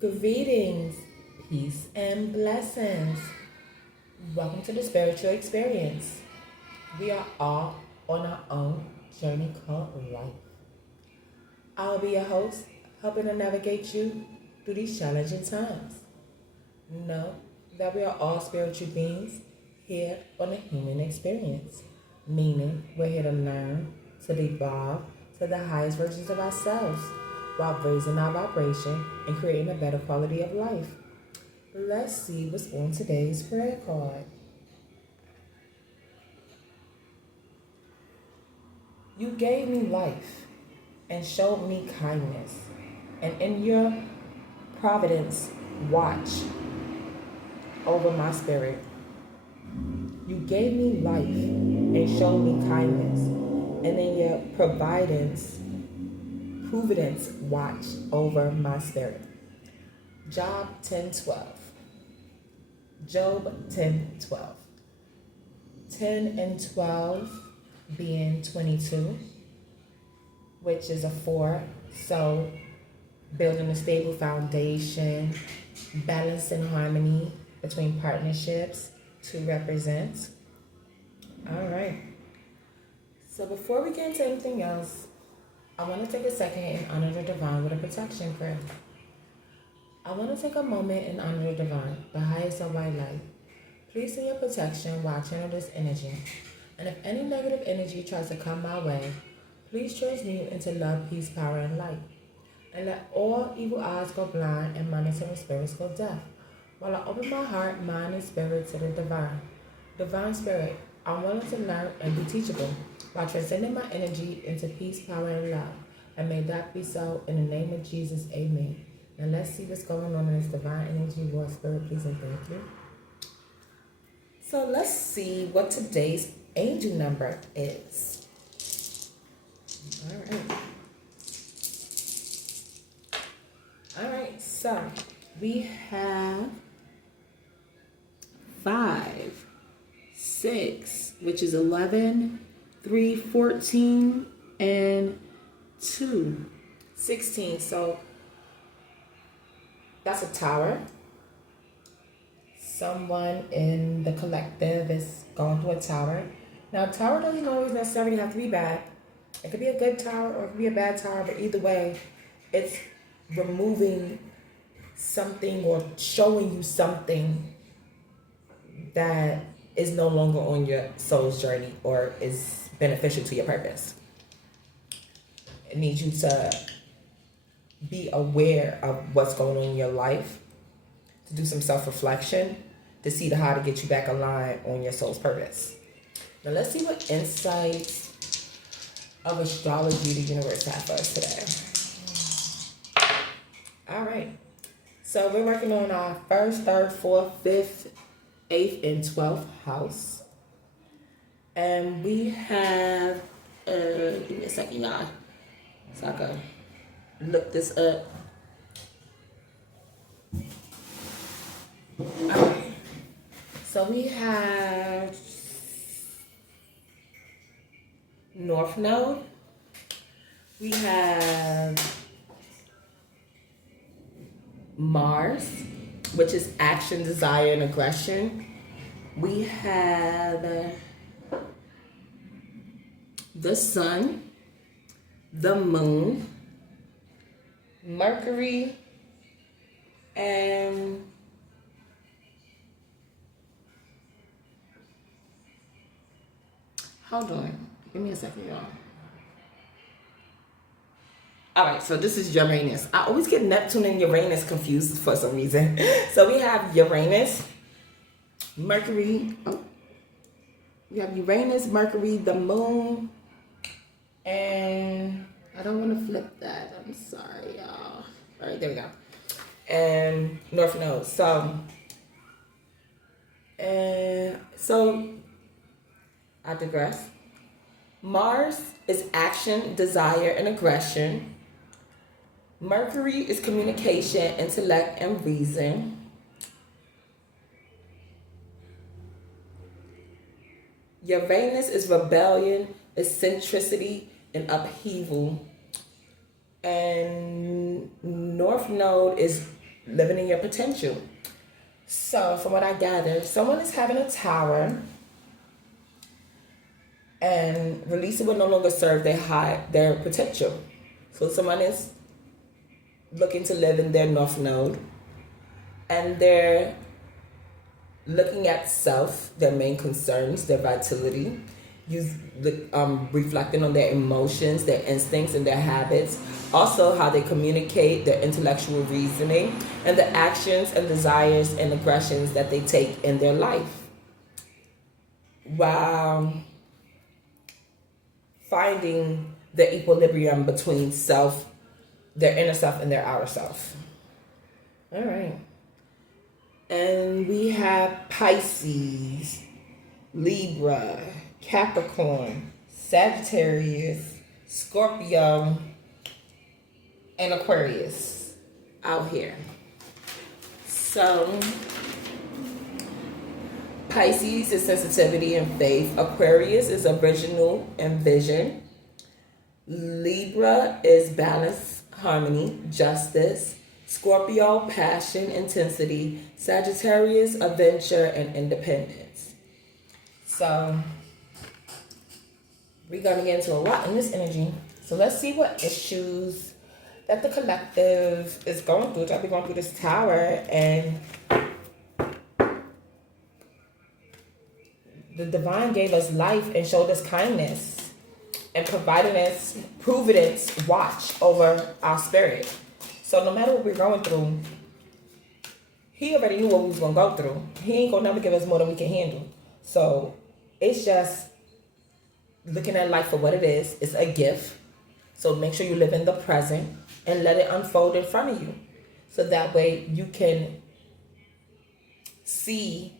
Greetings, peace, and blessings. Welcome to the spiritual experience. We are all on our own journey called life. I'll be your host, helping to navigate you through these challenging times. Know that we are all spiritual beings here on the human experience, meaning we're here to learn, to evolve to the highest versions of ourselves while raising our vibration and creating a better quality of life. Let's see what's on today's prayer card. You gave me life and showed me kindness, and in your providence, watch over my spirit. You gave me life and showed me kindness, and in your providence, watch over my spirit. Job 10:12. Job 10:12. 10 and 12 being 22, which is a 4. So building a stable foundation, balance and harmony between partnerships. 2 represents. All right. So before we get into anything else, I want to take a second and honor the divine with a protection prayer. I want to take a moment and honor the divine, the highest of my life. Please send your protection while I channel this energy. And if any negative energy tries to come my way, please transmute into love, peace, power, and light. And let all evil eyes go blind and monitoring spirits go deaf. While I open my heart, mind, and spirit to the divine. Divine spirit, I'm willing to learn and be teachable while transcending my energy into peace, power, and love. And may that be so in the name of Jesus, amen. Now let's see what's going on in this divine energy, Lord Spirit, please and thank you. So let's see what today's angel number is. All right, so we have 5, 6, which is 11, 3, 14, and 2, 16. So that's a tower. Someone in the collective is going through a tower. Now, a tower doesn't always necessarily have to be bad. It could be a good tower or it could be a bad tower, but either way, it's removing something or showing you something that is no longer on your soul's journey or is beneficial to your purpose. It needs you to be aware of what's going on in your life, to do some self-reflection, to see how to get you back aligned on your soul's purpose. Now let's see what insights of astrology the universe has for us today. All right. So we're working on our 1st, 3rd, 4th, 5th, 8th, and 12th house. And we have, give me a second, y'all, so I can look this up. Okay. So we have North Node. We have Mars, which is action, desire, and aggression. We have the Sun, the Moon, Mercury, and hold on. Give me a second, y'all. All right, so this is Uranus. I always get Neptune and Uranus confused for some reason. So we have Uranus, Mercury. We have Uranus, Mercury, the Moon, and I don't want to flip that. I'm sorry, y'all. All right, there we go. And North Node. So I digress. Mars is action, desire, and aggression. Mercury is communication, intellect, and reason. Uranus is rebellion, eccentricity, and upheaval. And North Node is living in your potential. So from what I gather, someone is having a tower and releasing will no longer serve their potential. So someone is looking to live in their north node, and they're looking at self, their main concerns, their vitality, reflecting on their emotions, their instincts, and their habits. Also, how they communicate, their intellectual reasoning, and the actions and desires and aggressions that they take in their life. While finding the equilibrium between self, their inner self, and their outer self. All right. And we have Pisces, Libra, Capricorn, Sagittarius, Scorpio, and Aquarius out here. So, Pisces is sensitivity and faith. Aquarius is original and vision. Libra is balance, harmony, justice. Scorpio, passion, intensity. Sagittarius, adventure, and independence. So, we're going to get into a lot in this energy. So, let's see what issues that the collective is going through. I'll be going through this tower, and the divine gave us life and showed us kindness and provided us providence watch over our spirit. So no matter what we're going through, he already knew what we was going to go through. He ain't going to never give us more than we can handle. So it's just looking at life for what it is. It's a gift. So make sure you live in the present and let it unfold in front of you. So that way you can see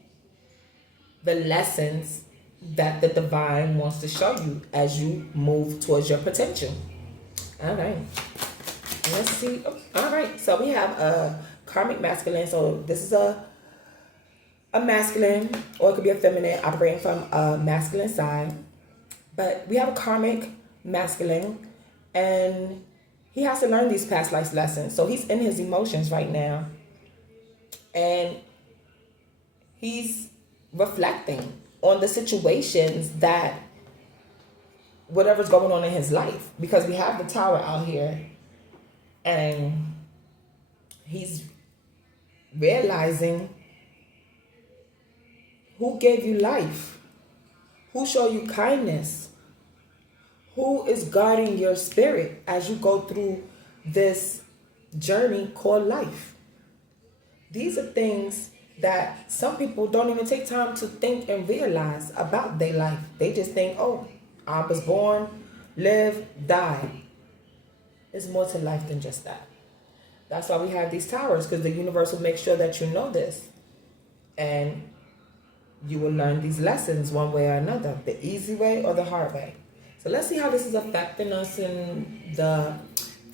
the lessons that the divine wants to show you as you move towards your potential. All right. Let's see. All right. So we have a karmic masculine. So this is a masculine, or it could be a feminine operating from a masculine side. But we have a karmic masculine, and he has to learn these past life lessons. So he's in his emotions right now, and he's reflecting on the situations that whatever's going on in his life, because we have the tower out here, and he's realizing who gave you life, who showed you kindness, who is guarding your spirit as you go through this journey called life. These are things that some people don't even take time to think and realize about their life. They just think, oh, I was born, live, die. There's more to life than just that. That's why we have these towers, because the universe will make sure that you know this. And you will learn these lessons one way or another, the easy way or the hard way. So let's see how this is affecting us in the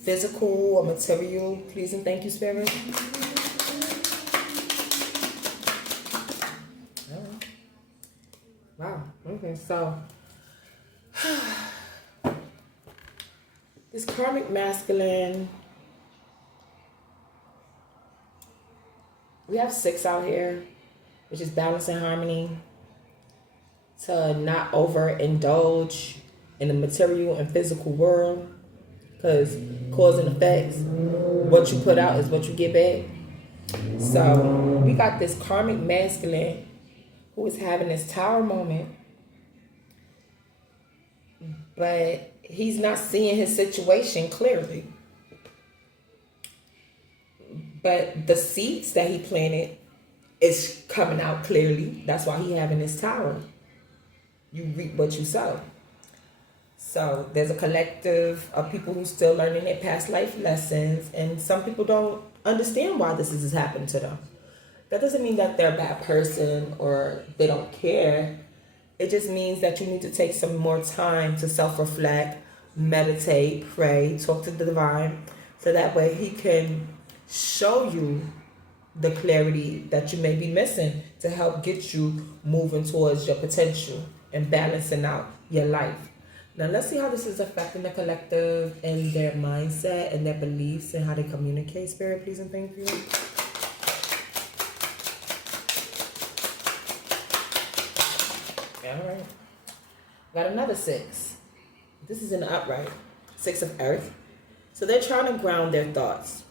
physical or material. Please and thank you, Spirit. Wow. Okay, so this karmic masculine, we have 6 out here, which is balance and harmony, to not overindulge in the material and physical world, because cause and effects, what you put out is what you get back. So we got this karmic masculine who is having this tower moment, but he's not seeing his situation clearly. But the seeds that he planted is coming out clearly. That's why he having this tower. You reap what you sow. So there's a collective of people who still learning their past life lessons, and some people don't understand why this is happening to them. That doesn't mean that they're a bad person or they don't care. It just means that you need to take some more time to self-reflect, meditate, pray, talk to the divine, so that way he can show you the clarity that you may be missing to help get you moving towards your potential and balancing out your life. Now let's see how this is affecting the collective and their mindset and their beliefs and how they communicate. Spirit, please and thank you. All right. Got another 6. This is an upright. 6 of earth. So they're trying to ground their thoughts.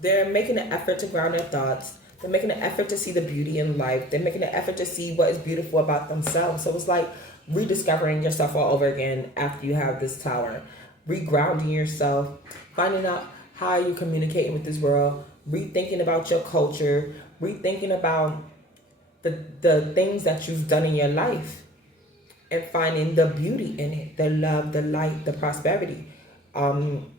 They're making an effort to ground their thoughts. They're making an effort to see the beauty in life. They're making an effort to see what is beautiful about themselves. So it's like rediscovering yourself all over again after you have this tower. Regrounding yourself, finding out how you're communicating with this world, rethinking about your culture, rethinking about the things that you've done in your life, and finding the beauty in it, the love, the light, the prosperity. And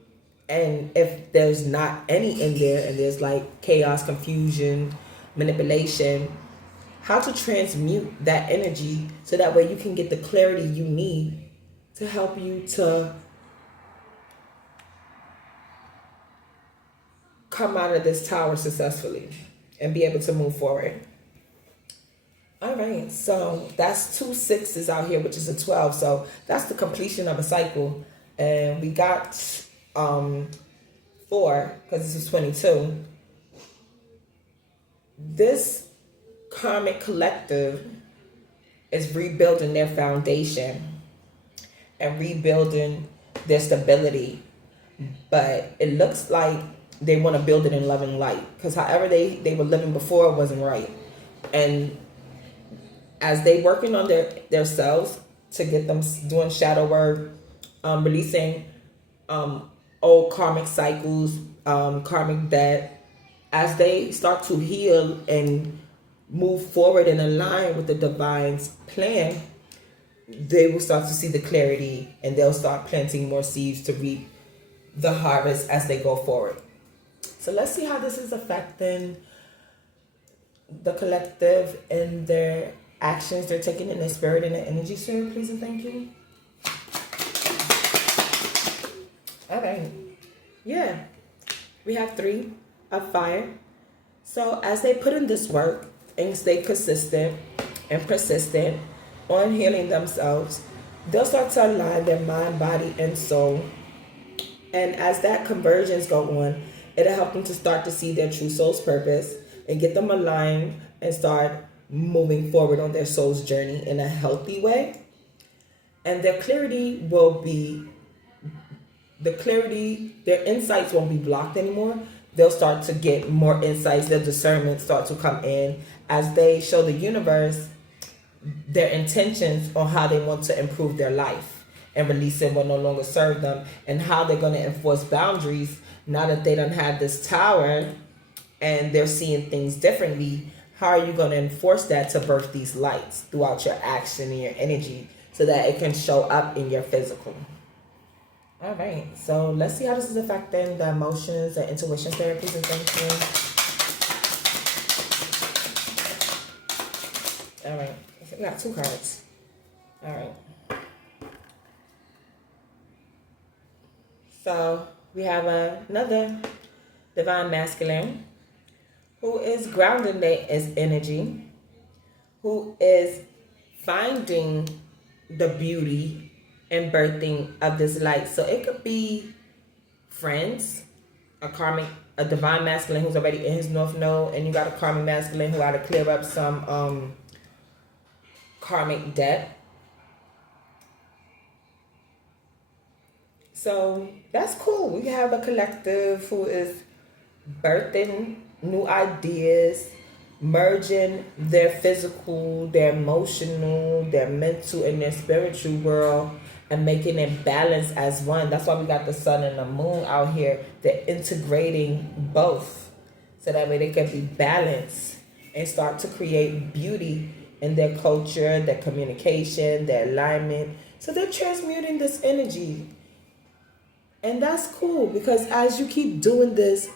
if there's not any in there and there's like chaos, confusion, manipulation, how to transmute that energy so that way you can get the clarity you need to help you to come out of this tower successfully and be able to move forward. All right, so that's 2 6s out here, which is a 12. So that's the completion of a cycle. And we got 4, because this is 22. This karmic collective is rebuilding their foundation and rebuilding their stability. But it looks like they want to build it in love and light, because however they were living before wasn't right. And as they working on their selves to get them doing shadow work, releasing old karmic cycles, karmic debt, as they start to heal and move forward and align with the divine's plan, they will start to see the clarity and they'll start planting more seeds to reap the harvest as they go forward. So let's see how this is affecting the collective and their actions they're taking in their spirit and their energy, sir. Please and thank you. Okay. Yeah. We have 3 of fire. So as they put in this work and stay consistent and persistent on healing themselves, they'll start to align their mind, body, and soul. And as that convergence go on, it'll help them to start to see their true soul's purpose and get them aligned and start moving forward on their soul's journey in a healthy way. And their clarity will be, their insights won't be blocked anymore. They'll start to get more insights, their discernment start to come in as they show the universe their intentions on how they want to improve their life and releasing what no longer serve them, and how they're going to enforce boundaries now that they don't have this tower and they're seeing things differently. How are you going to enforce that to birth these lights throughout your action and your energy so that it can show up in your physical? All right, so let's see how this is affecting the emotions, the intuition therapies, and things. All right, we got 2 cards. All right. So we have another divine masculine who is grounding their energy, who is finding the beauty and birthing of this light. So it could be friends, a divine masculine who's already in his north node, and you got a karmic masculine who got to clear up some karmic debt. So that's cool. We have a collective who is birthing new ideas, merging their physical, their emotional, their mental, and their spiritual world, and making it balance as one. That's why we got the sun and the moon out here. They're integrating both so that way they can be balanced and start to create beauty in their culture, their communication, their alignment. So they're transmuting this energy. And that's cool, because as you keep doing this,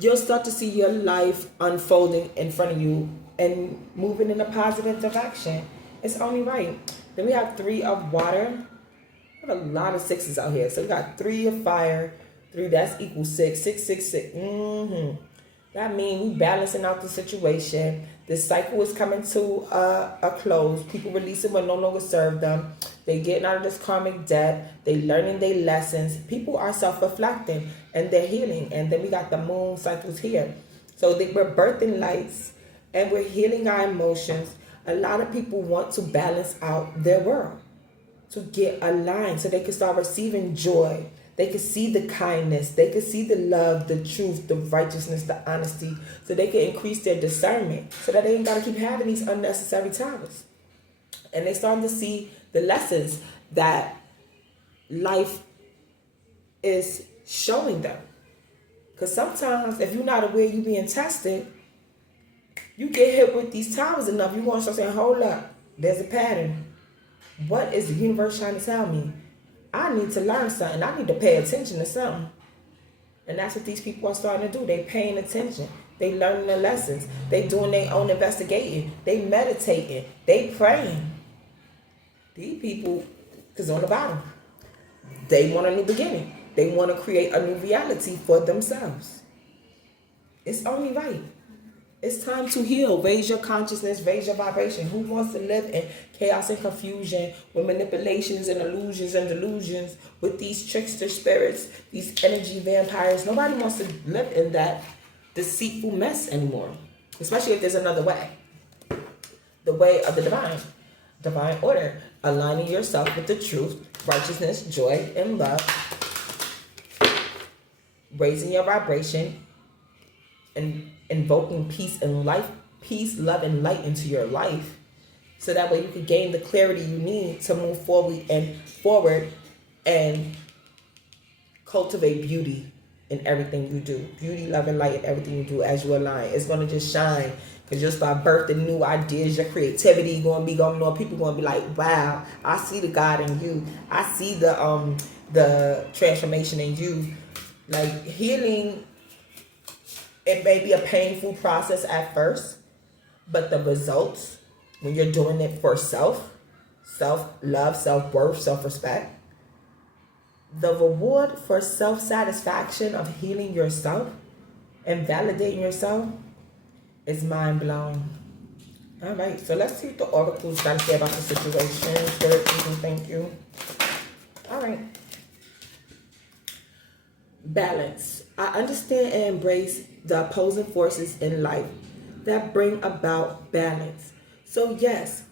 you'll start to see your life unfolding in front of you and moving in a positive direction. It's only right. Then we have 3 of water. We have a lot of 6s out here. So we got 3 of fire. 3, that's equals 6. 6, 6, 6. That means we balancing out the situation. This cycle is coming to a close. People releasing what no longer serve them. They getting out of this karmic debt. They learning their lessons. People are self-reflecting and they're healing. And then we got the moon cycles here. So we're birthing lights and we're healing our emotions. A lot of people want to balance out their world, to get aligned so they can start receiving joy. They can see the kindness. They can see the love, the truth, the righteousness, the honesty. So they can increase their discernment so that they ain't got to keep having these unnecessary towers. And they starting to see the lessons that life is showing them. Because sometimes if you're not aware you're being tested, you get hit with these towers enough, you're going to start saying, hold up, there's a pattern. What is the universe trying to tell me? I need to learn something. I need to pay attention to something. And that's what these people are starting to do. They paying attention. They learning the lessons. They doing their own investigating. They meditating. They praying. These people, because on the bottom, they want a new beginning. They want to create a new reality for themselves. It's only right. It's time to heal. Raise your consciousness, raise your vibration. Who wants to live in chaos and confusion with manipulations and illusions and delusions with these trickster spirits, these energy vampires? Nobody wants to live in that deceitful mess anymore, especially if there's another way. The way of the divine order, aligning yourself with the truth, righteousness, joy, and love, raising your vibration, and invoking peace and life, peace, love, and light into your life, so that way you can gain the clarity you need to move forward and cultivate beauty in everything you do. Beauty, love, and light in everything you do as you align. It's going to just shine because you'll start birthing new ideas. Your creativity going to be going on. People going to be like, wow, I see the God in you. I see the transformation in you. Like healing, it may be a painful process at first, but the results, when you're doing it for self-love, self-worth, self-respect, the reward for self-satisfaction of healing yourself and validating yourself is mind-blowing. All right, so let's see what the oracles got to say about the situation. Spirit, thank you. All right. Balance. I understand and embrace the opposing forces in life that bring about balance. So yes,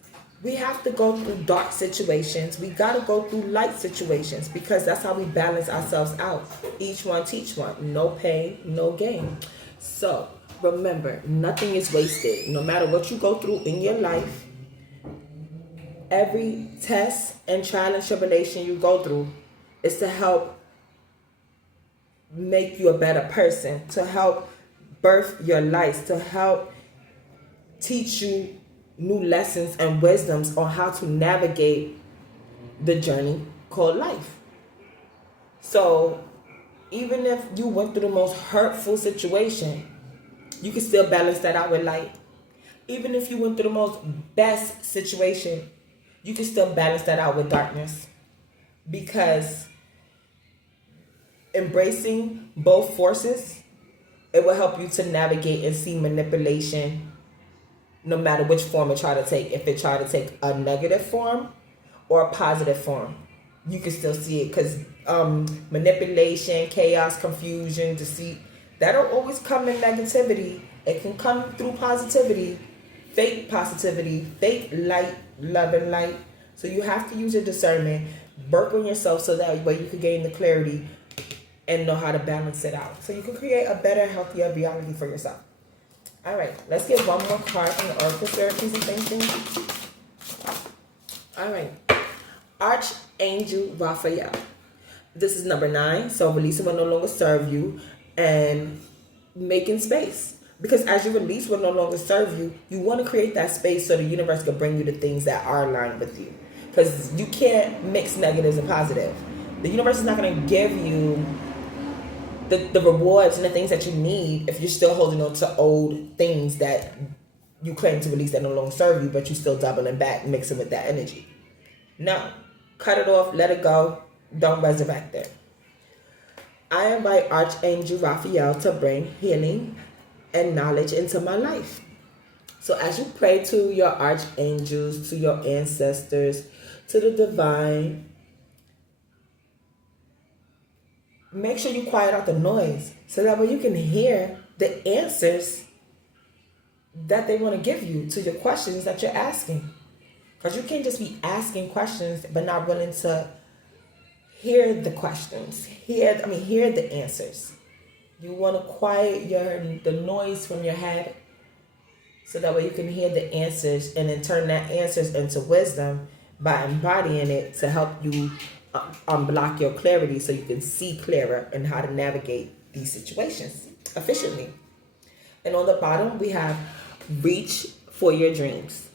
we have to go through dark situations. We got to go through light situations because that's how we balance ourselves out. Each one teach one. No pain, no gain. So remember, nothing is wasted. No matter what you go through in your life, every test and trial and tribulation you go through is to help make you a better person, to help birth your life, to help teach you new lessons and wisdoms on how to navigate the journey called life. So even if you went through the most hurtful situation, you can still balance that out with light. Even if you went through the most best situation, you can still balance that out with darkness. Because embracing both forces, it will help you to navigate and see manipulation no matter which form it try to take. If it try to take a negative form or a positive form, you can still see it because manipulation, chaos, confusion, deceit, that'll always come in negativity. It can come through positivity, fake light, love, and light. So you have to use your discernment, work on yourself so that way you can gain the clarity and know how to balance it out. So you can create a better, healthier reality for yourself. All right, let's get one more card from the Oracle Spirit presentation. All right, Archangel Raphael. This is number 9. So releasing will no longer serve you and making space. Because as you release will no longer serve you, you want to create that space so the universe can bring you the things that are aligned with you. Because you can't mix negatives and positive. The universe is not going to give you the rewards and the things that you need if you're still holding on to old things that you claim to release that no longer serve you, but you still doubling back, mixing with that energy. No, cut it off, let it go, don't resurrect it. I invite Archangel Raphael to bring healing and knowledge into my life. So as you pray to your archangels, to your ancestors, to the divine, make sure you quiet out the noise so that way you can hear the answers that they want to give you to your questions that you're asking. Because you can't just be asking questions but not willing to hear the questions, hear the answers. You want to quiet the noise from your head so that way you can hear the answers and then turn that answers into wisdom by embodying it to help you unblock your clarity so you can see clearer and how to navigate these situations efficiently. And on the bottom, we have reach for your dreams.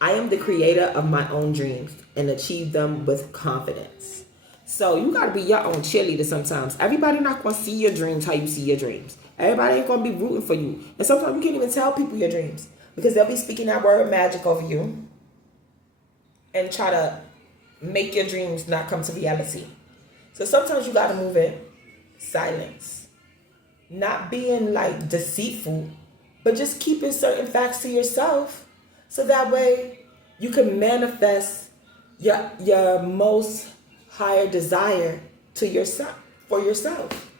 I am the creator of my own dreams and achieve them with confidence. So you got to be your own cheerleader sometimes. Everybody not going to see your dreams how you see your dreams. Everybody ain't going to be rooting for you. And sometimes you can't even tell people your dreams because they'll be speaking that word magic over you and try to make your dreams not come to reality. So sometimes you got to move in silence. Not being like deceitful, but just keeping certain facts to yourself so that way you can manifest your most higher desire to yourself, for yourself.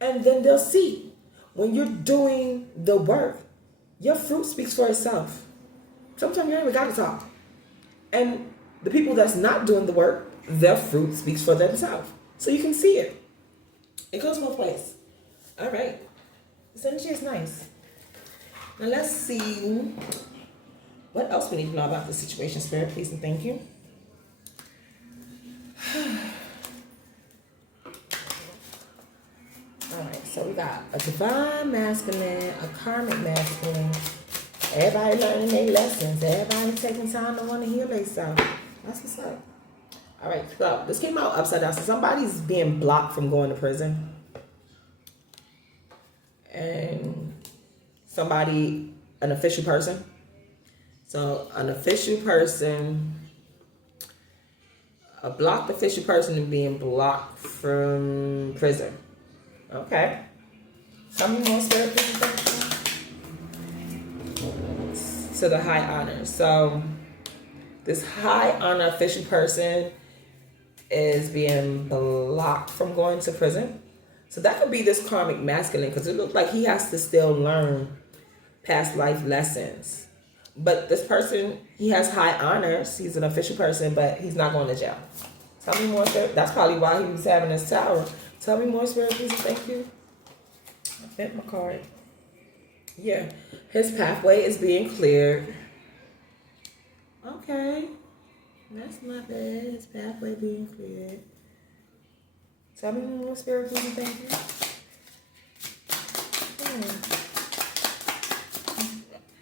And then they'll see when you're doing the work, your fruit speaks for itself. Sometimes you ain't even got to talk. And the people that's not doing the work, their fruit speaks for themselves. So you can see it. It goes both ways. All right. This energy is nice. Now let's see what else we need to know about the situation. Spirit, please and thank you. All right, so we got a divine masculine, a karmic masculine. Everybody learning their lessons. Everybody taking time to want to heal themselves. That's what's up. All right, so this came out upside down. So somebody's being blocked from going to prison. And somebody, an official person. So an official person, a blocked official person is being blocked from prison. Okay. Tell me more, Spirit, please. To the high honor. So this high honor official person is being blocked from going to prison. So that could be this karmic masculine because it looks like he has to still learn past life lessons. But this person, he has high honors. He's an official person, but he's not going to jail. Tell me more, Spirit. That's probably why he was having his tower. Tell me more, Spirit, please. Thank you. I bent my card. Yeah. His pathway is being cleared. Okay. That's not bad. His pathway being cleared. Tell me more, Spirit, please. Thank you.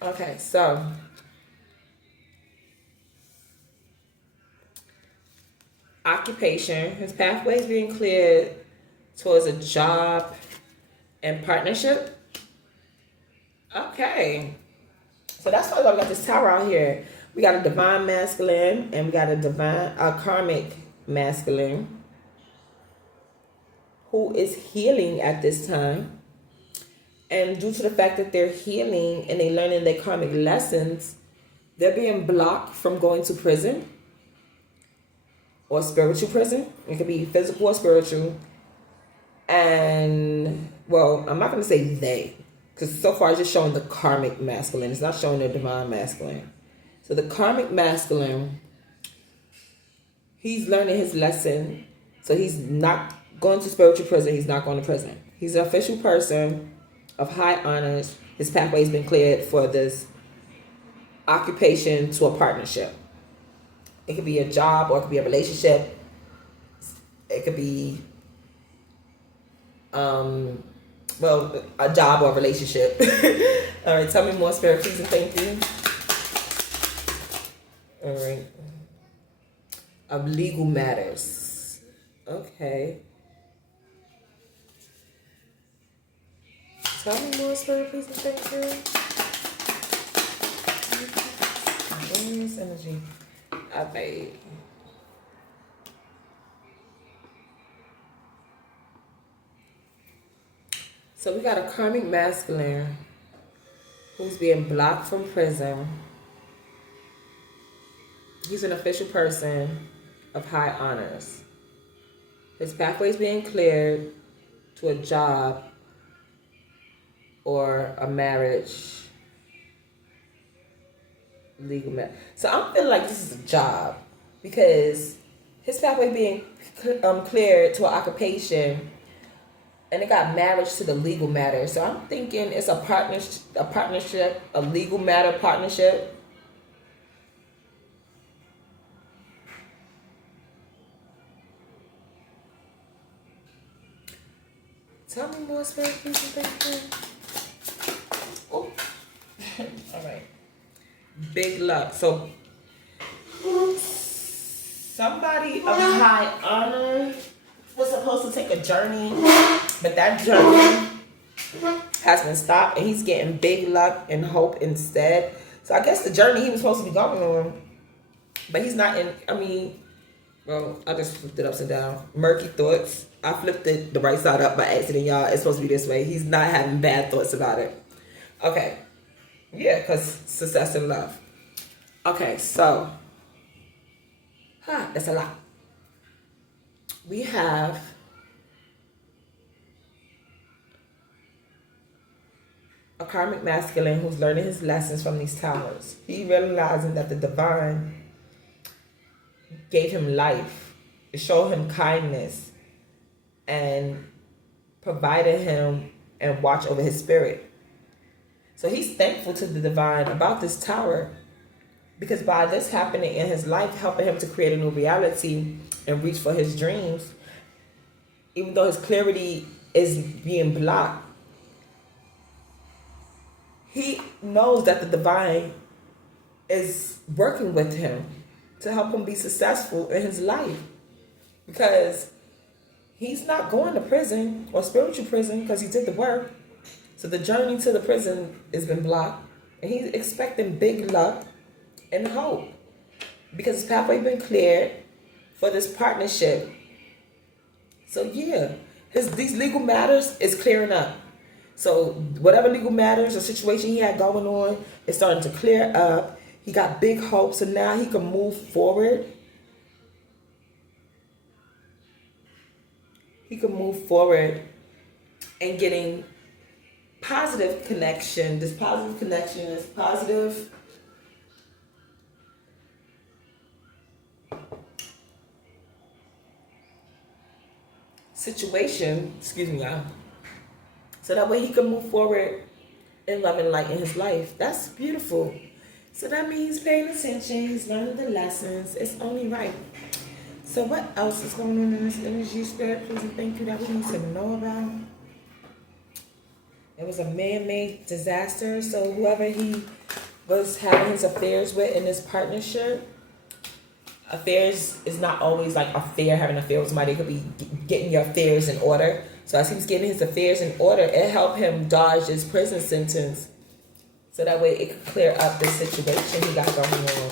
Okay, so occupation. His pathway is being cleared towards a job and partnership. Okay. So that's why we got this tower out here. We got a divine masculine and we got a karmic masculine who is healing at this time. And due to the fact that they're healing and they're learning their karmic lessons, they're being blocked from going to prison or spiritual prison. It could be physical or spiritual. And, well, I'm not going to say they, because so far it's just showing the karmic masculine. It's not showing the divine masculine. So the karmic masculine, he's learning his lesson. So he's not going to spiritual prison. He's not going to prison. He's an official person of high honors. His pathway has been cleared for this occupation to a partnership. It could be a job or it could be a relationship. It could be, a job or a relationship. All right, tell me more, Spirit, please, and thank you. All right. Of legal matters. Okay. Tell me more, Spirit, please, and thank you. Awareness energy. Okay. So we got a karmic masculine who's being blocked from prison. He's an official person of high honors. His pathway is being cleared to a job or a marriage Legal matter. So I'm feeling like this is a job because his pathway being cleared to an occupation, and it got marriage to the legal matter. So I'm thinking it's a partnership, a legal matter partnership. Tell me more, Spirit, please, and thank you. Oh, all right. Big luck. So somebody of high honor was supposed to take a journey, but that journey has been stopped, and he's getting big luck and hope instead. So I guess the journey he was supposed to be going on, but he's not in. I mean, well, I just flipped it upside down. Murky thoughts. I flipped it the right side up by accident, y'all. It's supposed to be this way. He's not having bad thoughts about it. Okay. Yeah, because success and love. Okay, so. That's a lot. We have a karmic masculine who's learning his lessons from these towers. He realizing that the divine gave him life, showed him kindness, and provided him and watch over his spirit. So he's thankful to the divine about this tower, because by this happening in his life, helping him to create a new reality and reach for his dreams, even though his clarity is being blocked, he knows that the divine is working with him to help him be successful in his life, because he's not going to prison or spiritual prison because he did the work. So the journey to the prison has been blocked, and he's expecting big luck and hope because his pathway been cleared for this partnership. So yeah, these legal matters is clearing up. So whatever legal matters or situation he had going on is starting to clear up. He got big hope, so now he can move forward. He can move forward and getting positive connection. This positive connection is positive. Situation, excuse me, y'all. So that way he can move forward in love and light in his life. That's beautiful. So that means he's paying attention, he's learning the lessons. It's only right. So what else is going on in this energy, Spirit, please and thank you, that we need to know about? It was a man-made disaster. So whoever he was having his affairs with in this partnership, affairs is not always like affair, having an affair with somebody. It could be getting your affairs in order. So as he was getting his affairs in order, it helped him dodge his prison sentence. So that way it could clear up the situation he got going on.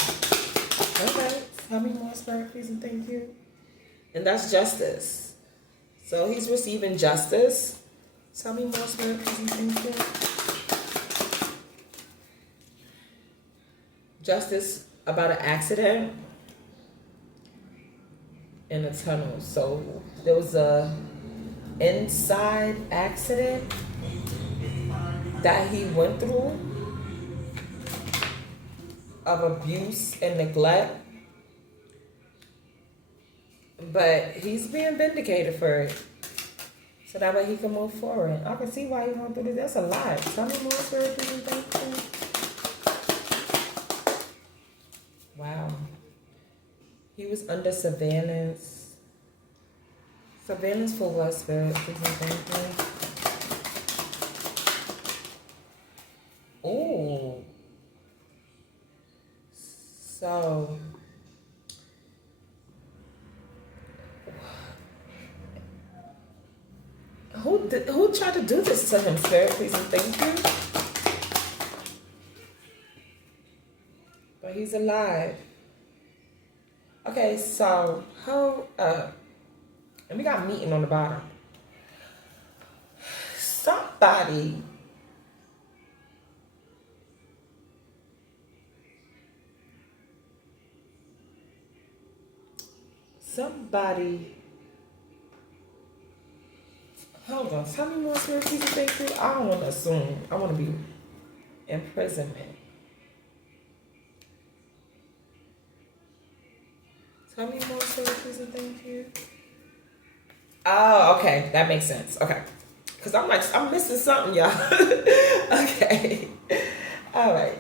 Okay, tell me more, Spirit, please and thank you. And that's justice. So he's receiving justice. Tell me more, Spirit, please and thank you. Justice about an accident in a tunnel. So there was a inside accident that he went through of abuse and neglect, but he's being vindicated for it, so that way he can move forward. I can see why he went through this. That's a lot. Tell me more, Spirit, please and thank you. Wow. He was under surveillance. Surveillance for what, Spirit? Please and thank you. Ooh. So, who tried to do this to him, Spirit? Please and thank you. But he's alive. Okay, so hold up. And we got meeting on the bottom. Somebody hold on, tell me more, Spirit, please and thank you. I don't want to assume. I want to be imprisonment. Tell me more stories and thank you. Oh, okay. That makes sense. Okay. Because I'm like, I'm missing something, y'all. Okay. All right.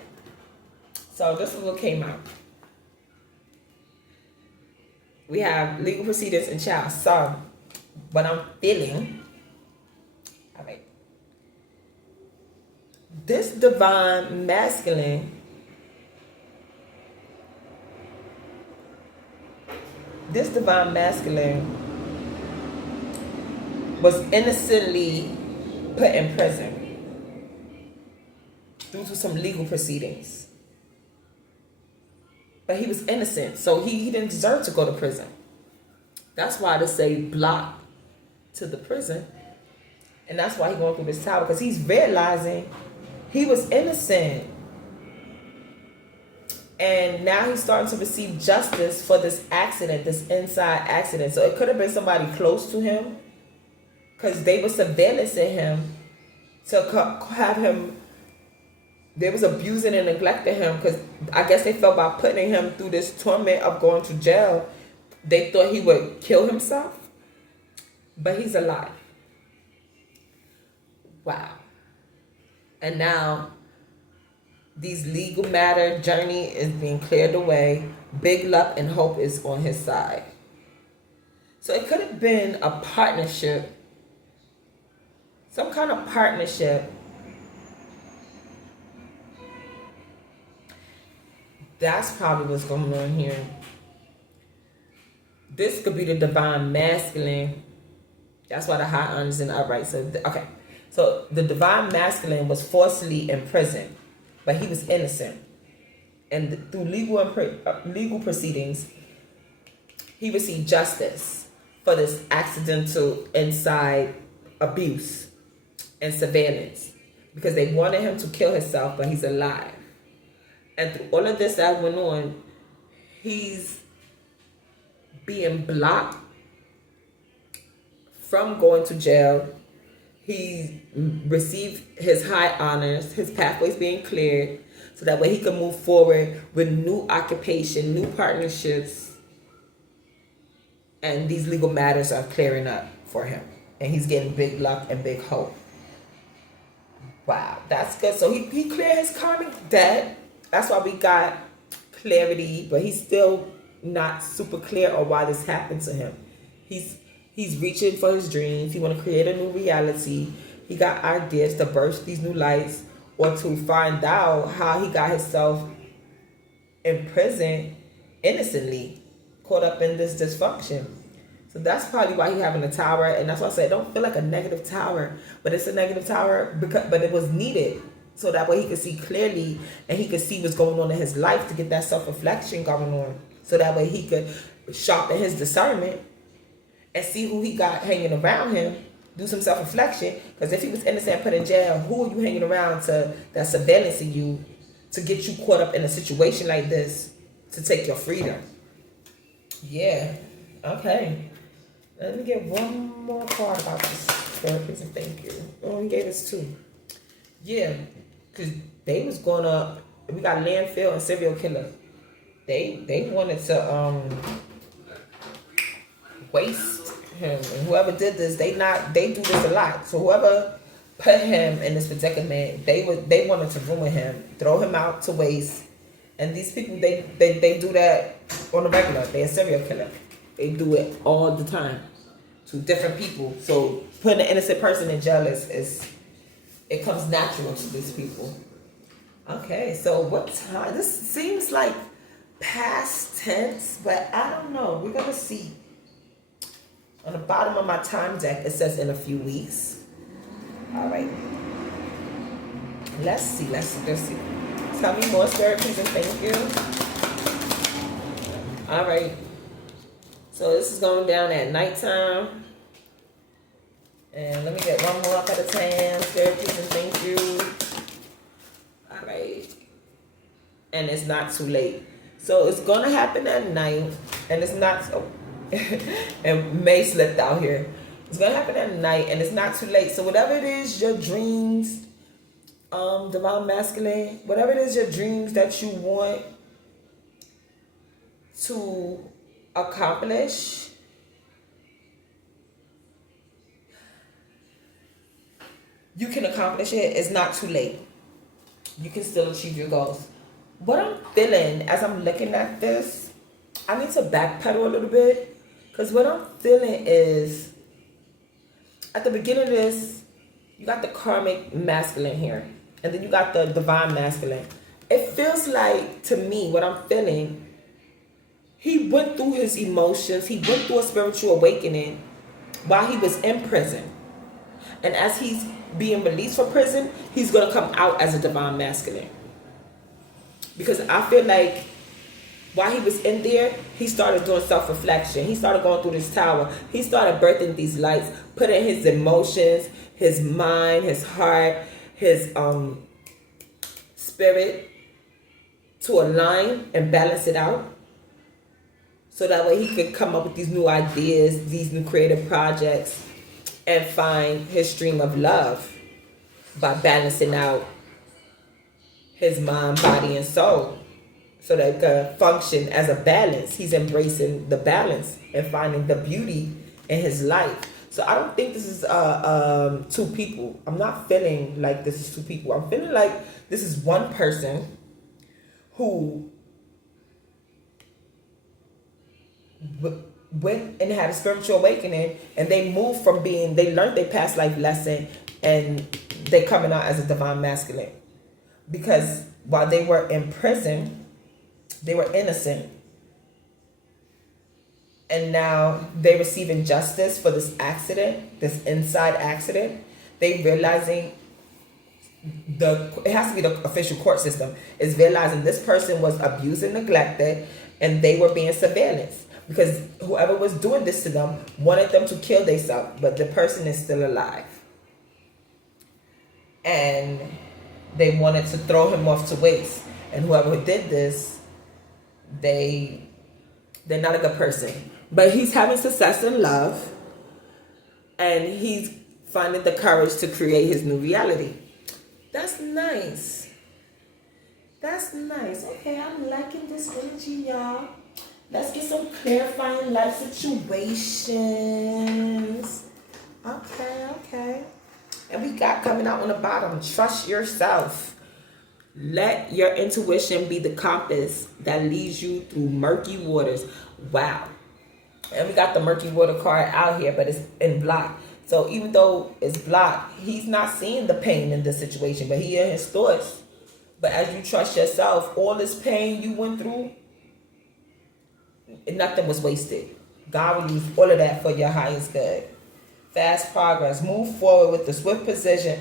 So this is what came out. We have legal proceedings and child. So, what I'm feeling. All right. This divine masculine. This divine masculine was innocently put in prison due to some legal proceedings. But he was innocent, so he didn't deserve to go to prison. That's why they say block to the prison. And that's why he's going through this tower, because he's realizing he was innocent. And now he's starting to receive justice for this accident, this inside accident. So it could have been somebody close to him, because they were surveillancing him to have him. They was abusing and neglecting him, because I guess they felt by putting him through this torment of going to jail, they thought he would kill himself. But he's alive. Wow. And now these legal matter journey is being cleared away. Big luck and hope is on his side. So it could have been a partnership, some kind of partnership. That's probably what's going on here. This could be the divine masculine. That's why the high honors and upright. So, okay. So the divine masculine was forcibly imprisoned, but he was innocent. And through legal proceedings, he received justice for this accidental inside abuse and surveillance, because they wanted him to kill himself, but he's alive. And through all of this that went on, he's being blocked from going to jail. He received his high honors, his pathways being cleared, so that way he can move forward with new occupation, new partnerships, and these legal matters are clearing up for him. And he's getting big luck and big hope. Wow, that's good. So he cleared his karmic debt. That's why we got clarity, but he's still not super clear on why this happened to him. He's reaching for his dreams. He want to create a new reality. He got ideas to burst these new lights, or to find out how he got himself in prison innocently, caught up in this dysfunction. So that's probably why he having a tower, and that's why I say don't feel like a negative tower, but it's a negative tower but it was needed. So that way he could see clearly, and he could see what's going on in his life to get that self-reflection going on. So that way he could sharpen his discernment and see who he got hanging around him, do some self-reflection. Because if he was innocent and put in jail, who are you hanging around that's surveillancing you to get you caught up in a situation like this to take your freedom? Yeah. Okay. Let me get one more card about this therapist, and thank you. Oh, he gave us two. Yeah. Because they was gonna, we got landfill and serial killer. They wanted to waste him, and whoever did this, they do this a lot. So whoever put him in this predicament, they wanted to ruin him, throw him out to waste. And these people, they do that on the regular. They're a serial killer. They do it all the time to different people. So putting an innocent person in jail is it comes natural to these people. Okay, so what time? This seems like past tense, but I don't know. We're gonna see. On the bottom of my time deck, it says in a few weeks. All right. Let's see. Tell me more, Spirit, please, and thank you. All right. So this is going down at nighttime. And let me get one more up at a time. Spirit, please, and thank you. All right. And it's not too late. So it's going to happen at night. And it's not... and May slipped out here. It's going to happen at night. And it's not too late. So whatever it is, your dreams... divine masculine, whatever it is, your dreams that you want to accomplish, you can accomplish it. It's not too late. You can still achieve your goals. What I'm feeling as I'm looking at this, I need to backpedal a little bit, because what I'm feeling is, at the beginning of this, you got the karmic masculine here, and then you got the divine masculine. It feels like, to me, what I'm feeling, he went through his emotions, he went through a spiritual awakening while he was in prison. And as he's being released from prison, he's going to come out as a divine masculine. Because I feel like while he was in there, he started doing self-reflection. He started going through this tower. He started birthing these lights, putting his emotions, his mind, his heart, his spirit to align and balance it out. So that way he could come up with these new ideas, these new creative projects, and find his stream of love by balancing out his mind, body, and soul, so that it can function as a balance. He's embracing the balance and finding the beauty in his life. So I don't think this is two people. I'm not feeling like this is two people. I'm feeling like this is one person who went and had a spiritual awakening, and they moved from they learned their past life lesson, and they coming out as a divine masculine. Because while they were in prison, they were innocent. And now they receiving justice for this accident, this inside accident. They realizing it has to be the official court system, is realizing this person was abused and neglected, and they were being surveillance. Because whoever was doing this to them wanted them to kill themselves, but the person is still alive. And they wanted to throw him off to waste. And whoever did this, they're not a good person. But he's having success in love, and he's finding the courage to create his new reality. That's nice. That's nice. Okay, I'm liking this energy, y'all. Let's get some clarifying life situations. Okay. And we got coming out on the bottom, trust yourself. Let your intuition be the compass that leads you through murky waters. Wow. And we got the murky water card out here, but it's in block. So even though it's blocked, he's not seeing the pain in this situation, but he in his thoughts. But as you trust yourself, all this pain you went through, nothing was wasted. God will use all of that for your highest good. Fast progress. Move forward with the swift precision.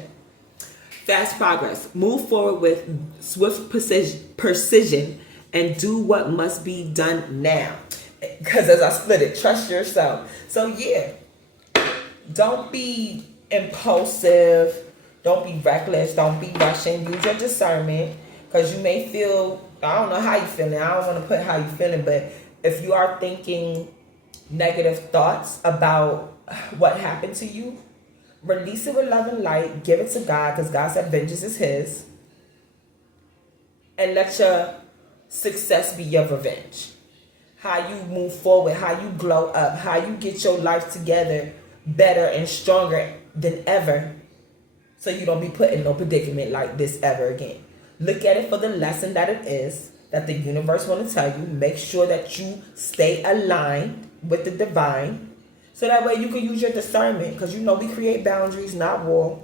Fast progress. Move forward with swift precision and do what must be done now. Because as I split it, trust yourself. So yeah, don't be impulsive. Don't be reckless. Don't be rushing. Use your discernment. Because you may feel, I don't know how you feeling. I don't want to put how you feeling, but if you are thinking negative thoughts about what happened to you, release it with love and light. Give it to God, because God said vengeance is his. And let your success be your revenge. How you move forward, how you glow up, how you get your life together better and stronger than ever, so you don't be put in no predicament like this ever again. Look at it for the lesson that it is, that the universe want to tell you. Make sure that you stay aligned with the divine, so that way you can use your discernment, because you know we create boundaries, not walls.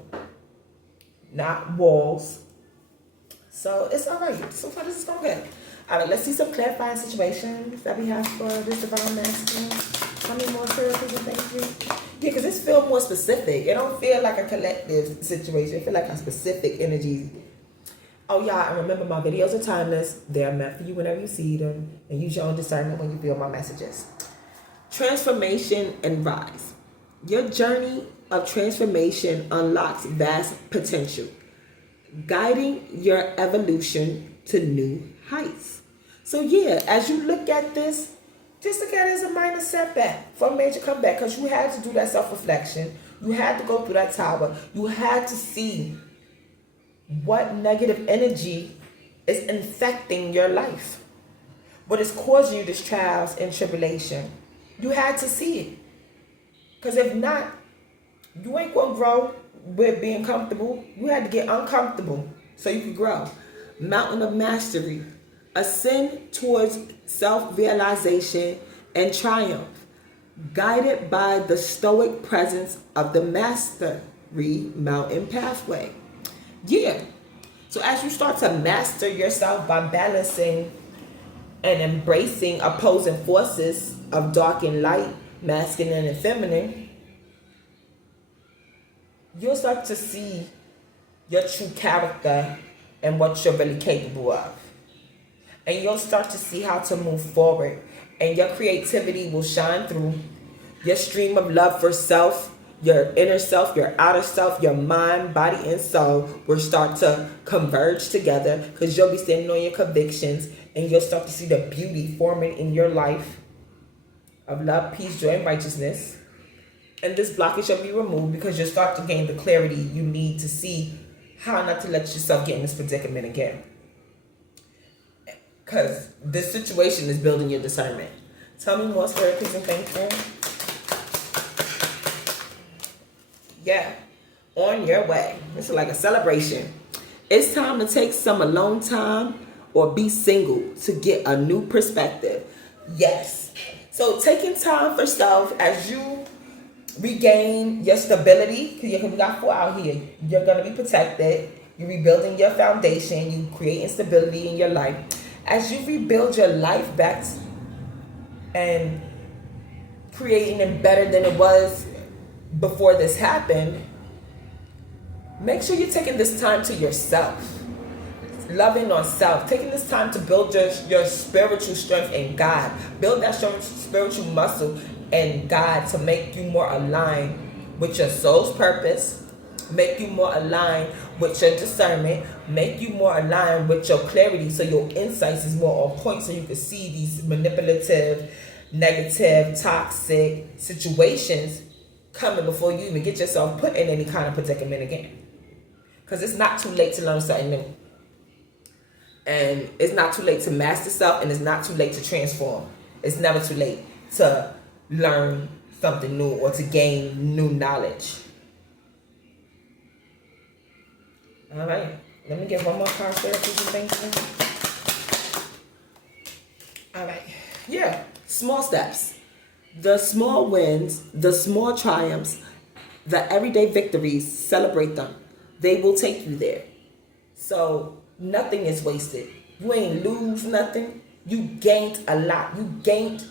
So it's all right. So far this is going good. All right, let's see some clarifying situations that we have for this divine masculine. How many more circles and thank you? Yeah, because this feels more specific. It don't feel like a collective situation. It feel like a specific energy. Oh, y'all, and remember, my videos are timeless. They're meant for you whenever you see them. And use your own discernment when you feel my messages. Transformation and rise. Your journey of transformation unlocks vast potential, guiding your evolution to new heights. So yeah, as you look at this, just look at it as a minor setback for a major comeback, because you had to do that self-reflection. You had to go through that tower. You had to see what negative energy is infecting your life. what is causing you this trials and tribulation. You had to see it. Because if not, you ain't going to grow with being comfortable. You had to get uncomfortable so you could grow. Mountain of mastery. Ascend towards self-realization and triumph, guided by the stoic presence of the mastery mountain pathway. Yeah. So as you start to master yourself by balancing and embracing opposing forces of dark and light, masculine and feminine, you'll start to see your true character and what you're really capable of. And you'll start to see how to move forward. And your creativity will shine through. Your stream of love for self, your inner self, your outer self, your mind, body, and soul will start to converge together, because you'll be standing on your convictions, and you'll start to see the beauty forming in your life of love, peace, joy, and righteousness. And this blockage shall be removed, because you'll start to gain the clarity you need to see how not to let yourself get in this predicament again. Because this situation is building your discernment. Tell me more, Spirit, please, and thank you. Yeah, on your way. This is like a celebration. It's time to take some alone time or be single to get a new perspective. Yes. So taking time for self as you regain your stability, because we got 4 out here. You're going to be protected. You're rebuilding your foundation. You creating stability in your life. As you rebuild your life back and creating it better than it was before this happened, make sure you're taking this time to yourself. Loving on self. Taking this time to build your spiritual strength in God. Build that spiritual muscle in God to make you more aligned with your soul's purpose. Make you more aligned with your discernment. Make you more aligned with your clarity, so your insights is more on point, so you can see these manipulative, negative, toxic situations coming before you even get yourself put in any kind of predicament again. Because it's not too late to learn something new. And it's not too late to master self, and it's not too late to transform. It's never too late to learn something new or to gain new knowledge. All right, let me get one more card there, please, and thank you. All right, yeah, small steps. The small wins, the small triumphs, the everyday victories, celebrate them. They will take you there. So nothing is wasted. You ain't lose nothing. You gained a lot. You gained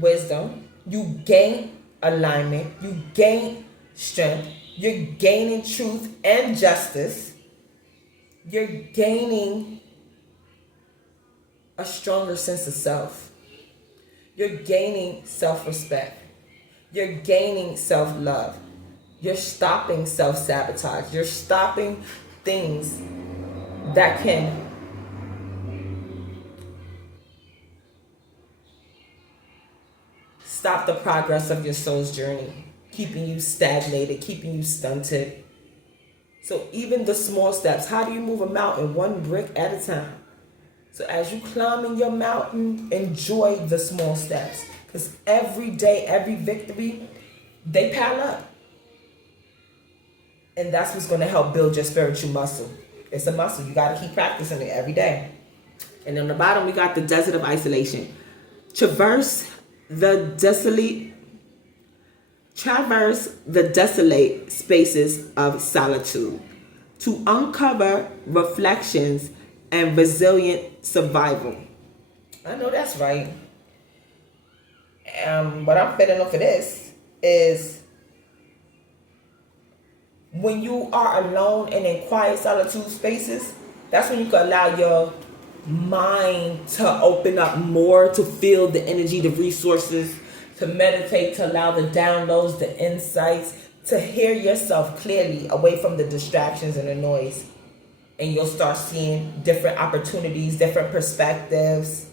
wisdom. You gained alignment. You gained strength. You're gaining truth and justice. You're gaining a stronger sense of self. You're gaining self-respect. You're gaining self-love. You're stopping self-sabotage. You're stopping things that can stop the progress of your soul's journey, keeping you stagnated, keeping you stunted. So even the small steps, how do you move a mountain? One brick at a time. So as you climbing your mountain, enjoy the small steps. Because every day, every victory, they pile up. And that's what's going to help build your spiritual muscle. It's a muscle. You got to keep practicing it every day. And on the bottom, we got the desert of isolation. Traverse the desolate spaces of solitude to uncover reflections and resilient survival. I know that's right. What I'm feeling off of this is when you are alone and in quiet solitude spaces, that's when you can allow your mind to open up more, to feel the energy, the resources, to meditate, to allow the downloads, the insights, to hear yourself clearly away from the distractions and the noise. And you'll start seeing different opportunities, different perspectives,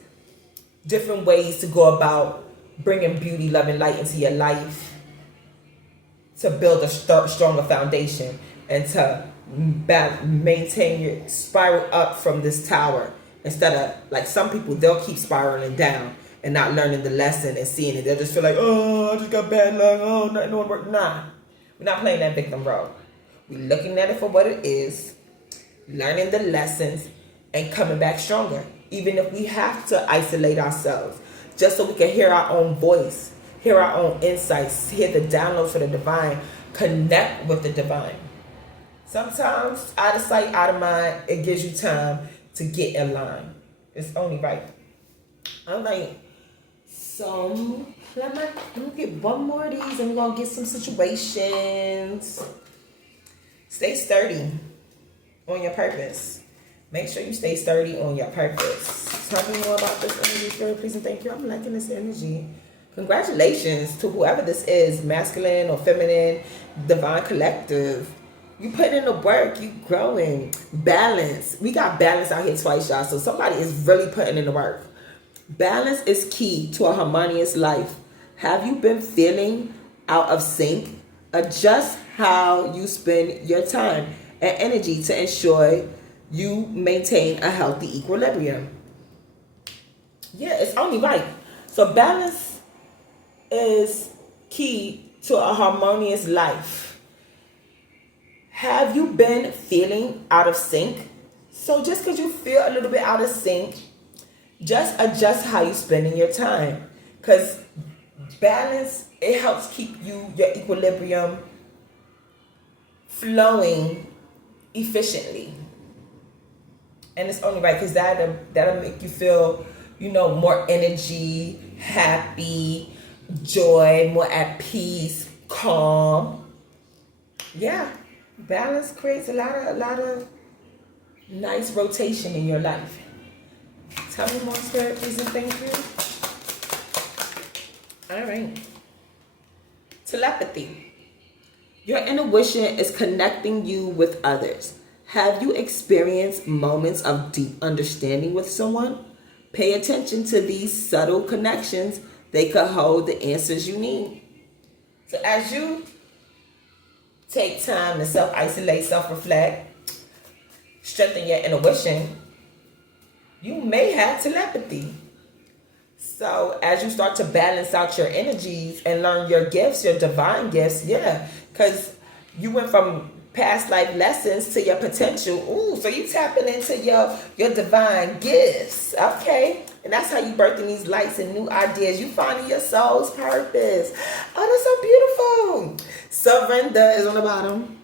different ways to go about bringing beauty, love, and light into your life, to build a stronger foundation and to maintain your spiral up from this tower Instead of, like, some people, they'll keep spiraling down and not learning the lesson and seeing it. They'll just feel like, oh, I just got bad luck. Oh, nothing will work. Nah, we're not playing that victim role. We're looking at it for what it is, learning the lessons, and coming back stronger. Even if we have to isolate ourselves, just so we can hear our own voice, hear our own insights, hear the downloads for the divine, connect with the divine. Sometimes, out of sight, out of mind, it gives you time to get in line. It's only right. All right. So, let me get one more of these and we're going to get some situations. Stay sturdy on your purpose. Make sure you stay sturdy on your purpose. Tell me more about this energy, Spirit, please and thank you. I'm liking this energy. Congratulations to whoever this is, masculine or feminine, divine collective. You put in the work, you growing. Balance. We got balance out here twice, y'all. So somebody is really putting in the work. Balance is key to a harmonious life. Have you been feeling out of sync? Adjust how you spend your time and energy to ensure you maintain a healthy equilibrium. Yeah, it's only right. So balance is key to a harmonious life. Have you been feeling out of sync? So just because you feel a little bit out of sync, just adjust how you spending your time. Because balance, it helps keep your equilibrium flowing efficiently. And it's only right because that'll make you feel, more energy, happy, joy, more at peace, calm. Yeah, balance creates a lot of nice rotation in your life. Tell me more, Spirit, please and thank you. All right. Telepathy. Your intuition is connecting you with others. Have you experienced moments of deep understanding with someone? Pay attention to these subtle connections. They could hold the answers you need. So as you take time to self-isolate, self-reflect, strengthen your intuition, you may have telepathy. So as you start to balance out your energies and learn your gifts, your divine gifts, because you went from past life lessons to your potential. Ooh, so you tapping into your divine gifts. Okay. And that's how you birthing these lights and new ideas. You finding your soul's purpose. Oh, that's so beautiful. Surrender is on the bottom.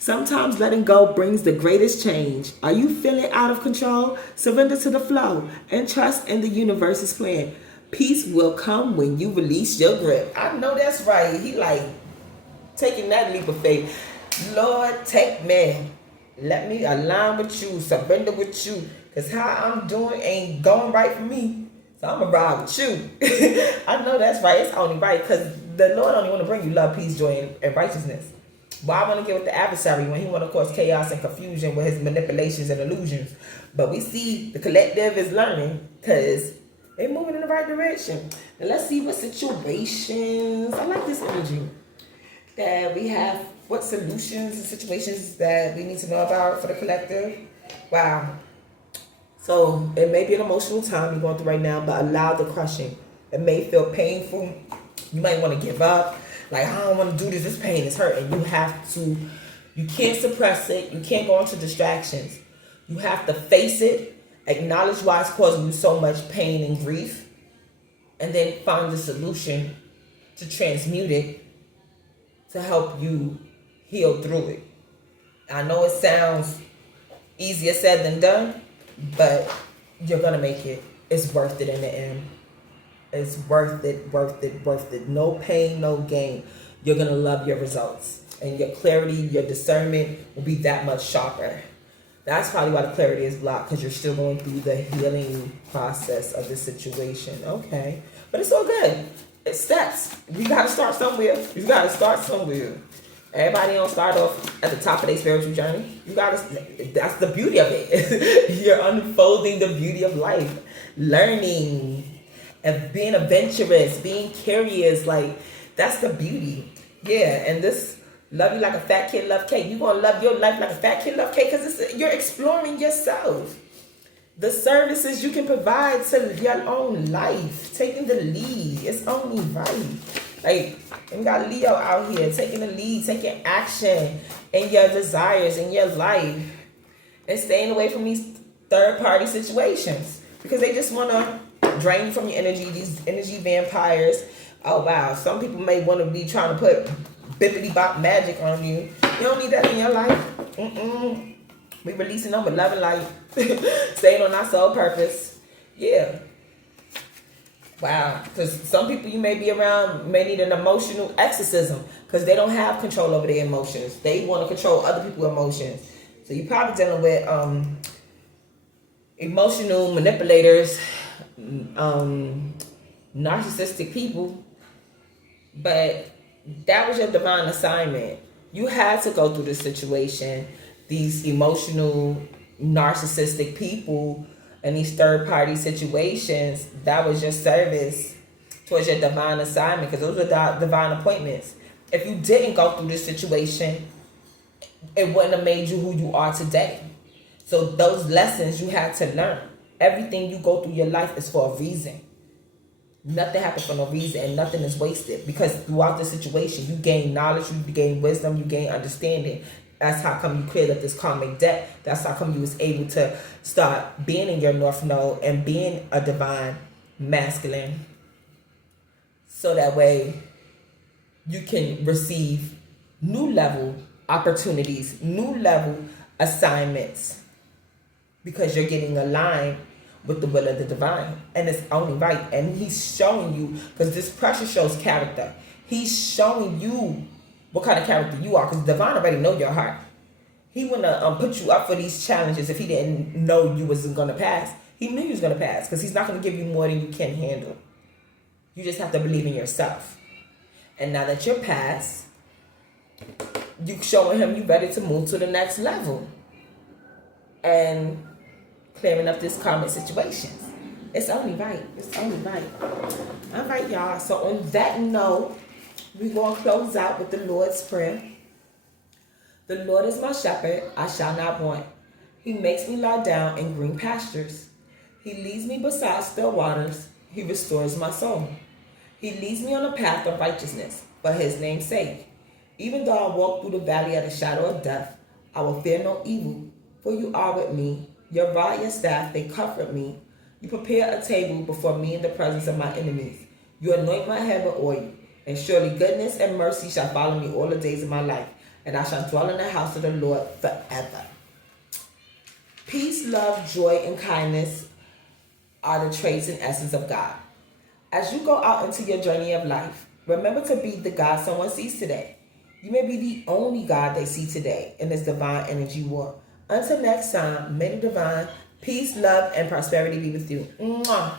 Sometimes letting go brings the greatest change. Are you feeling out of control? Surrender to the flow and trust in the universe's plan. Peace will come when you release your grip. I know that's right. He like taking that leap of faith. Lord, take me. Let me align with you, surrender with you. Because how I'm doing ain't going right for me. So I'm going to ride with you. I know that's right. It's only right because the Lord only want to bring you love, peace, joy, and righteousness. Why I want to get with the adversary when he want to cause chaos and confusion with his manipulations and illusions. But we see the collective is learning because they're moving in the right direction. Now let's see what situations. I like this energy that we have. What solutions and situations that we need to know about for the collective? Wow. So it may be an emotional time you're going through right now, but allow the crushing. It may feel painful. You might want to give up. Like, I don't want to do this. This pain is hurting. You can't suppress it. You can't go into distractions. You have to face it, acknowledge why it's causing you so much pain and grief, and then find the solution to transmute it to help you heal through it. I know it sounds easier said than done, but you're going to make it. It's worth it in the end. It's worth it, worth it, worth it. No pain, no gain. You're going to love your results. And your clarity, your discernment will be that much sharper. That's probably why the clarity is blocked, because you're still going through the healing process of the situation. Okay. But it's all good. It's steps. You got to start somewhere. Everybody don't start off at the top of their spiritual journey. That's the beauty of it. You're unfolding the beauty of life. Learning and being adventurous, being curious. Like, that's the beauty. Yeah, and this love you like a fat kid love cake. You're going to love your life like a fat kid love cake because you're exploring yourself. the services you can provide to your own life, taking the lead. It's only right. Like, we got Leo out here taking the lead, taking action in your desires, in your life, and staying away from these third-party situations because they just want to drain you from your energy, these energy vampires. Oh, wow. Some people may want to be trying to put bippity-bop magic on you. You don't need that in your life. We releasing them with love and light. Staying on our soul purpose. Yeah. Wow. Because some people you may be around may need an emotional exorcism because they don't have control over their emotions. They want to control other people's emotions. So you're probably dealing with emotional manipulators, narcissistic people. But that was your divine assignment. You had to go through this situation. These emotional, narcissistic people and these third-party situations, that was your service towards your divine assignment because those were divine appointments. If you didn't go through this situation, it wouldn't have made you who you are today. So those lessons you had to learn. Everything you go through your life is for a reason. Nothing happens for no reason and nothing is wasted because throughout the situation, you gain knowledge, you gain wisdom, you gain understanding. That's how come you cleared up this karmic debt. That's how come you was able to start being in your North Node and being a divine masculine. So that way you can receive new level opportunities, new level assignments because you're getting aligned with the will of the divine. And it's only right. And he's showing you, because this pressure shows character. He's showing you what kind of character you are, because the divine already know your heart. He wouldn't put you up for these challenges if he didn't know you wasn't going to pass. He knew you was going to pass because he's not going to give you more than you can handle. You just have to believe in yourself. And now that you're past, you showing him you ready to move to the next level and clearing up this karmic situations. It's only right. It's only right. All right, y'all. So on that note, we're going to close out with the Lord's Prayer. The Lord is my shepherd, I shall not want. He makes me lie down in green pastures. He leads me beside still waters. He restores my soul. He leads me on a path of righteousness for his name's sake. Even though I walk through the valley of the shadow of death, I will fear no evil, for you are with me. Your rod, your staff, they comfort me. You prepare a table before me in the presence of my enemies. You anoint my head with oil. And surely goodness and mercy shall follow me all the days of my life, and I shall dwell in the house of the Lord forever. Peace, love, joy, and kindness are the traits and essence of God. As you go out into your journey of life, remember to be the God someone sees today. You may be the only God they see today in this divine energy war. Until next time, may the divine peace, love, and prosperity be with you. Mwah.